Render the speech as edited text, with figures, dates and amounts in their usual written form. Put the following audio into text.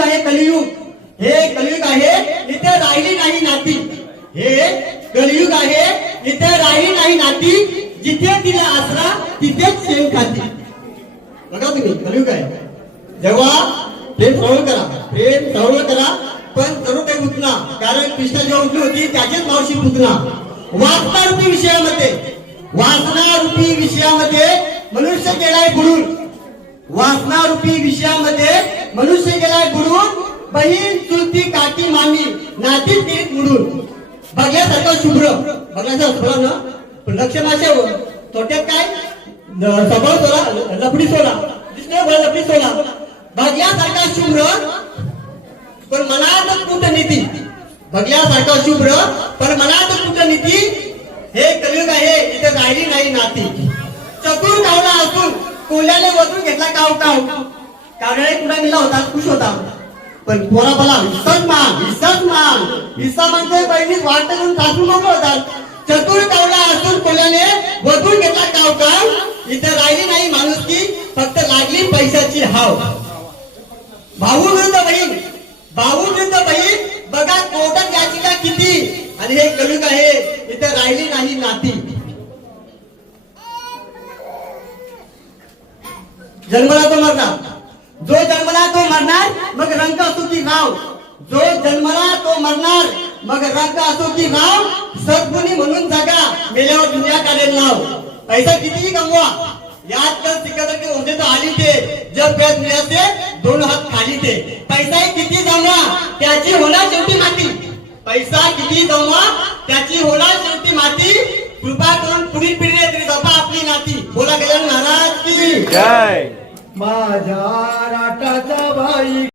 आहे कलियुग. हे कलियुग आहे, इथे राहिली नाही नाती. हे कलियुग आहे, इथे राहिली नाही नाती. जिथे तिला आसरा तिथेच शेण खाती. बघा तुम्ही, कलियुग आहे. जेव्हा प्रेम सवळ करा, प्रेम सवळ करा, पण जरूर काही उठना. कारण कृष्णा जेव्हा उठली होती त्याचीच मावशी पुतना. वासना रूपी विषयामध्ये, वासना रूपी विषयामध्ये मनुष्य गेलाय बुडून. वासना रूपी विषयामध्ये मनुष्य गेलाय बुडून. बहीण चुलती काकी मामी नाती तीत मुडून. बघल्यासारखं शुभ्र, बघण्याचं शुभ्र ना, पण लक्ष माझ्यावर. थोडक्यात काय, स्वभाव सोडा, लपडी सोडा, दिसण्यावर लपडी सोडा. बघल्यासारखा शुभ्र पण मनात कूटनीती. बघल्यासारखा शुभ्र पण मनात कूटनीती. हे कलियुग आहे, इथे राहिली नाही नाती. चतुर कावला असून कोल्याने वजून घेतला काव काव. कावल्याने कुठला मिळला होता, खुश होता. पण पोरा बोला हिस्साच मान, हिस्साच मान. हिस्सा म्हणजे बहिणीच वाटत म्हणून सासू नको होतात. चतुर कावला असून कोल्याने वजून घेतला काव काव. इथे राहिली नाही माणुसकी, फक्त लागली पैशाची हाव. भाऊ विरुद्ध बहीण, भाऊ विरुद्ध बहीण, बघा कोर्टात याचिका किती. आणि हे कलियुग आहे, इथे राहिली नाही नाती. जन्मला तो मरणार, जो जन्मला तो मरणार, मग रंग असो की नाव. जो जन्मला तो मरणार, मग रंग असो की नाव. सद्गुणी म्हणून जगा, मेल्यावर दुनिया काढेल नाव. पैसा कितीही कमवा, याद कर सिकंदर के होते तो आली थे. जब पैद मिळाले दोन हात खाली थे. पैसा किती जमवा त्याची होणार शेवटी माती. पैसा किती जमवा त्याची होणार शेवटी माती. कृपा करून पुढील पिढीने तरी जपा आपली नाती. बोला गजानन महाराज की जय. माझ्या राटाचा भाई